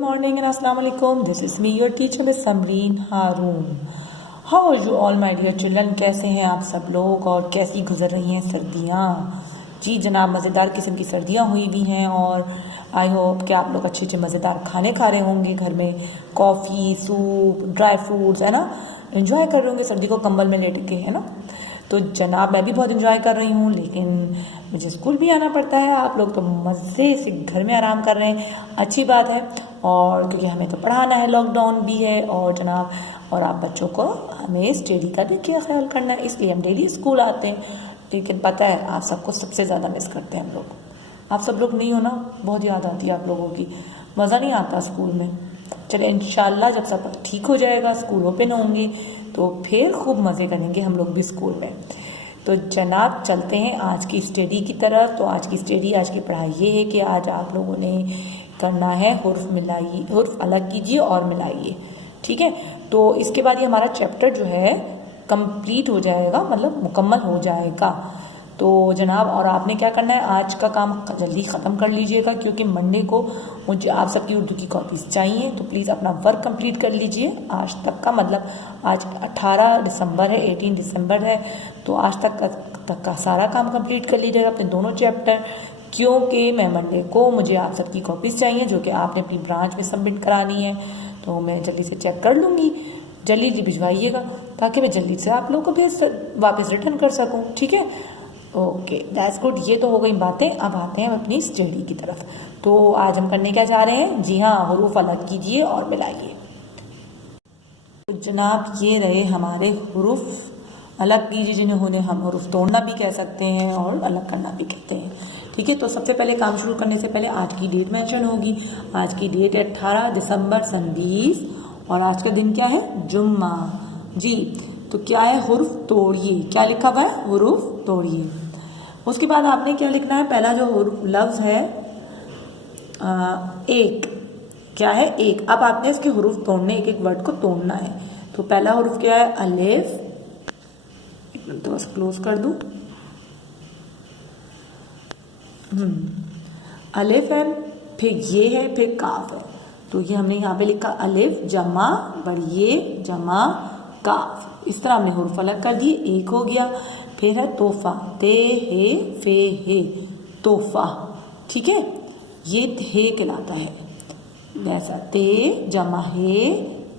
morning and assalamu alaikum. This is me, your teacher, Miss Samreen Haroon. How are you all my dear children? कैसे हैं आप सब लोग और कैसी गुजर रही हैं सर्दियाँ? जी जनाब, मज़ेदार किस्म की सर्दियाँ हुई भी हैं और आई होप कि आप लोग अच्छे अच्छे मज़ेदार खाने खा रहे होंगे घर में, कॉफ़ी, सूप, ड्राई फ्रूट्स, है ना, एंजॉय कर रहे होंगे सर्दी को कंबल में लेट के, है ना। तो जनाब मैं भी बहुत एंजॉय कर रही हूँ, लेकिन मुझे स्कूल भी आना पड़ता है। आप लोग तो मज़े से घर में आराम कर रहे हैं, अच्छी बात है, और क्योंकि हमें तो पढ़ाना है, लॉकडाउन भी है और जनाब और आप बच्चों को हमें स्टडी का भी क्या ख्याल करना है, इसलिए हम डेली स्कूल आते हैं। लेकिन पता है आप सबको सबसे ज़्यादा मिस करते हैं हम लोग। आप सब लोग नहीं हो ना, बहुत याद आती है आप लोगों की, मज़ा नहीं आता स्कूल में। चले इंशाल्लाह जब सब ठीक हो जाएगा, स्कूल ओपन होंगे तो फिर खूब मज़े करेंगे हम लोग भी स्कूल में। तो जनाब चलते हैं आज की स्टडी की तरफ। तो आज की स्टडी, आज की पढ़ाई ये है कि आज आप लोगों ने करना है हुर्फ मिलाइए, हुर्फ अलग कीजिए और मिलाइए, ठीक है। तो इसके बाद ये हमारा चैप्टर जो है कंप्लीट हो जाएगा, मतलब मुकम्मल हो जाएगा। तो जनाब और आपने क्या करना है, आज का काम जल्दी ख़त्म कर लीजिएगा क्योंकि मंडे को मुझे आप सबकी उर्दू की कॉपीज़ चाहिए। तो प्लीज़ अपना वर्क कंप्लीट कर लीजिए आज तक का, मतलब आज 18 दिसंबर है, 18 दिसंबर है, तो आज तक का सारा काम कंप्लीट कर लीजिएगा अपने दोनों चैप्टर, क्योंकि मैं मंडे को मुझे आप सबकी कॉपीज़ चाहिए जो कि आपने अपनी ब्रांच में सबमिट करानी है। तो मैं जल्दी से चेक कर लूँगी, जल्दी भिजवाइएगा ताकि मैं जल्दी से आप लोग को भेज वापस रिटर्न कर सकूँ, ठीक है। Okay that's good. ये तो हो गई बातें, अब आते हैं अपनी स्टडी की तरफ। तो आज हम करने क्या जा रहे हैं, जी हाँ, हुरूफ अलग कीजिए और मिलाइए। तो जनाब ये रहे हमारे हुरूफ अलग कीजिए, जिन्हें हम हुरूफ तोड़ना भी कह सकते हैं और अलग करना भी कहते हैं, ठीक है। तो सबसे पहले काम शुरू करने से पहले आज की डेट मेंशन होगी। आज की डेट है 18 दिसंबर सन 20 और आज का दिन क्या है, जुम्मा जी। तो क्या है, हुर्फ तोड़िए, क्या लिखा हुआ है, हुर्फ तोड़िए। उसके बाद आपने क्या लिखना है, पहला जो लफ्ज़ है एक, क्या है, एक। अब आपने इसके हुरूफ तोड़ने, एक एक वर्ड को तोड़ना है। तो पहला हुरूफ क्या है, अलिफ, एक मिनट तो बस क्लोज कर दूं, अलिफ है, फिर ये है, फिर काफ है। तो ये हमने यहाँ पे लिखा अलिफ जमा बड़िए जमा काफ, इस तरह हमने हुरूफ अलग कर दिए, एक हो गया। फिर है तोहफा, ते हे फे हे, तोहफा, ठीक है, ये हे कहलाता है, वैसा ते जमा हे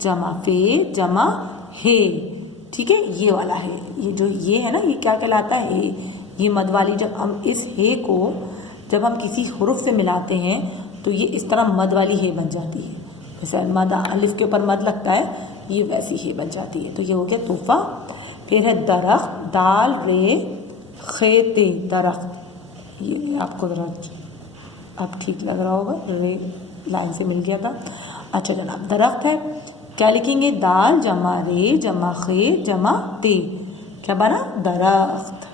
जमा फे जमा हे, ठीक है, ये वाला है। ये जो ये है ना, ये क्या कहलाता है, ये मद वाली। जब हम इस हे को जब हम किसी हुरूफ से मिलाते हैं तो ये इस तरह मद वाली हे बन जाती है, जैसे मद अलिफ के ऊपर मद लगता है, ये वैसी हे बन जाती है। तो ये हो गया तोहफा। फिर है दरख्त, दाल रे खेते दरख्त, ये आपको जरा अब ठीक लग रहा होगा, रे लाइन से मिल गया था। अच्छा जनाब, दरख्त है, क्या लिखेंगे, दाल जमा रे जमा खे जमा ते, क्या बना, दरख्त।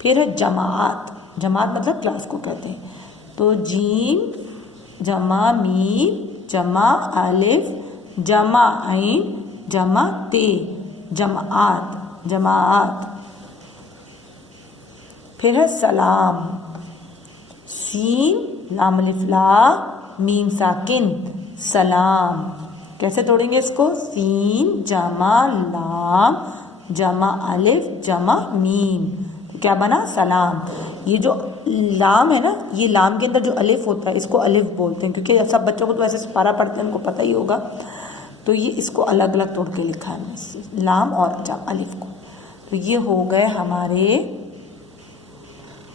फिर है जमात, जमात मतलब क्लास को कहते हैं। तो जीम जमा मीम जमा अलिफ जमा आइन जमा ते, जमात, जमात। फिर है सलाम, सीन लाम अलिफ ला मीम साकिन, सलाम। कैसे तोड़ेंगे इसको, सीन जमा लाम जमा अलिफ जमा मीम, तो क्या बना, सलाम। ये जो लाम है ना, ये लाम के अंदर जो अलिफ होता है इसको अलिफ बोलते हैं, क्योंकि सब बच्चों को तो ऐसे पारा पढ़ते हैं, उनको पता ही होगा। तो ये इसको अलग अलग तोड़ के लिखा है, लाम और अलिफ को। तो ये हो गए हमारे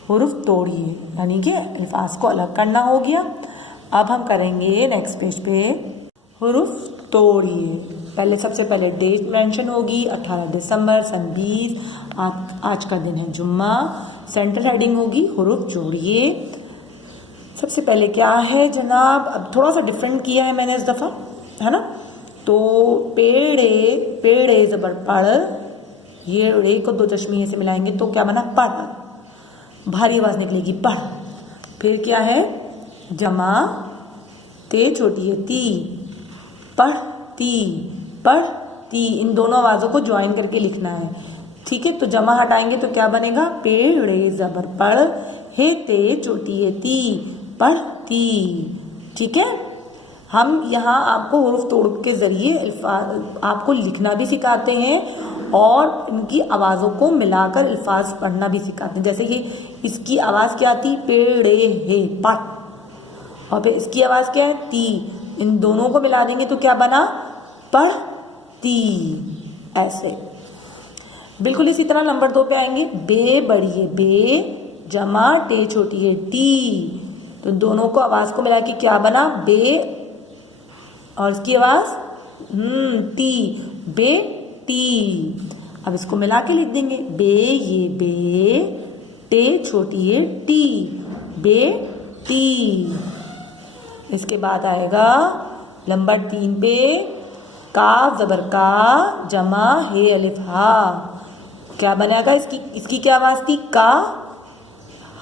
हुरूफ तोड़िए, यानी कि अल्फाज को अलग करना हो गया। अब हम करेंगे नेक्स्ट पेज पे हुरूफ तोड़िए। पहले सबसे पहले डेट मेंशन होगी, 18 दिसंबर सन 20, आज का दिन है जुम्मा। सेंटर हेडिंग होगी हुरूफ जोड़िए। सबसे पहले क्या है जनाब, अब थोड़ा सा डिफरेंट किया है मैंने इस दफ़ा, है ना। तो पेड़े, पेड़े ज़बर पढ़, ये रे को दो चश्मे से मिलाएंगे तो क्या बना, पढ़, भारी आवाज़ निकलेगी, पढ़। फिर क्या है, जमा ते छोटी है ती, पढ़ती, पढ़ती, इन दोनों आवाज़ों को ज्वाइन करके लिखना है, ठीक है। तो जमा हटाएंगे तो क्या बनेगा, पेड़े ज़बर पढ़, हे ते छोटी है ती, पढ़ती, ठीक है। हम यहाँ आपको हुरूफ तोड़ के ज़रिए आपको लिखना भी सिखाते हैं और इनकी आवाज़ों को मिलाकर अल्फाज पढ़ना भी सिखाते हैं। जैसे कि इसकी आवाज़ क्या आती, पेड़े है पट, और फिर इसकी आवाज़ क्या है, ती। इन दोनों को मिला देंगे तो क्या बना, पढ़ती। ऐसे बिल्कुल इसी तरह नंबर 2 पे आएंगे। बे बड़ी है बे, जमा टे छोटी है टी, तो दोनों को आवाज़ को मिला के क्या बना, बे, और इसकी आवाज़ टी, बे टी। अब इसको मिला के लिख देंगे, बे ये बे, टे छोटी है टी, बे टी। इसके बाद आएगा नंबर 3 पे, काफ जबर का, जमा है अलिफ हा, क्या बनेगा, इसकी क्या आवाज़ थी, का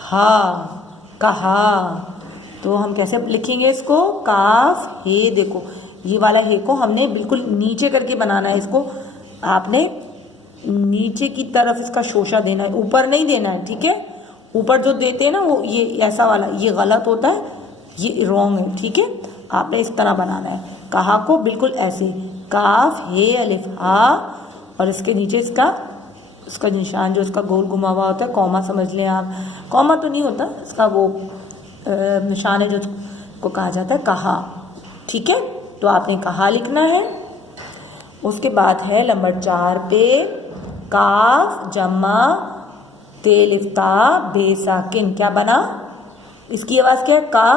हा, कहा। तो हम कैसे लिखेंगे इसको, काफ हे, देखो ये वाला हे को हमने बिल्कुल नीचे करके बनाना है। इसको आपने नीचे की तरफ इसका शोशा देना है, ऊपर नहीं देना है, ठीक है। ऊपर जो देते हैं ना वो ये ऐसा वाला, ये गलत होता है, ये रॉन्ग है, ठीक है। आपने इस तरह बनाना है, कहा को बिल्कुल ऐसे, काफ हे अलिफ हा, और इसके नीचे इसका निशान जो इसका गोल घुमा हुआ होता है, कॉमा समझ लें आप, कॉमा तो नहीं होता, इसका वो निशान है जो को कहा जाता है कहा, ठीक है। तो आपने कहा लिखना है। उसके बाद है नंबर 4 पे, काफ जमा तेलिफ्ता बेसाकिन, क्या बना, इसकी आवाज़ क्या है, का,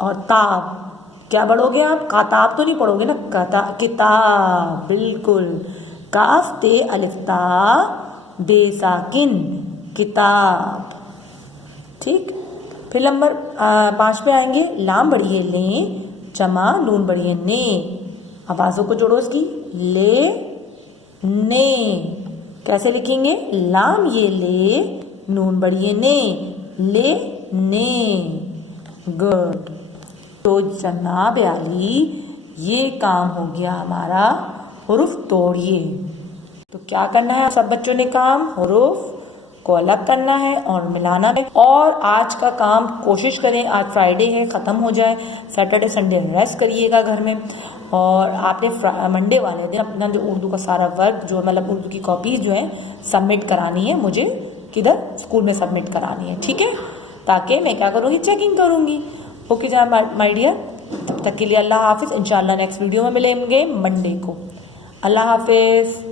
और ताब, क्या पढ़ोगे आप, काताब तो नहीं पढ़ोगे ना, किताब, बिल्कुल, काफ ते अलिफ्ता बेसाकिन, किताब, ठीक। फिर नंबर 5 पे आएंगे, लाम बड़ी है ले, जमा नून बड़ी है ने, आवाज़ों को जोड़ो इसकी, ले ने, कैसे लिखेंगे, लाम ये ले, नून बड़ी है ने, ले ने, गुड। तो जनाब आली ये काम हो गया हमारा, हुरूफ तोड़िए। तो क्या करना है सब बच्चों ने काम, हुरूफ को अलग करना है और मिलाना है। और आज का काम कोशिश करें, आज फ्राइडे है, ख़त्म हो जाए, सैटरडे संडे रेस्ट करिएगा घर में, और आपने मंडे वाले दिन अपना जो उर्दू का सारा वर्क जो मतलब उर्दू की कॉपीज़ जो है सबमिट करानी है, मुझे किधर, स्कूल में सबमिट करानी है, ठीक है, ताकि मैं क्या करूँगी, चेकिंग करूँगी। ओके जाए माय डियर, तब तक के लिए अल्लाह हाफिज़। इंशाल्लाह नेक्स्ट वीडियो में मिलेंगे मंडे को। अल्लाह हाफिज़।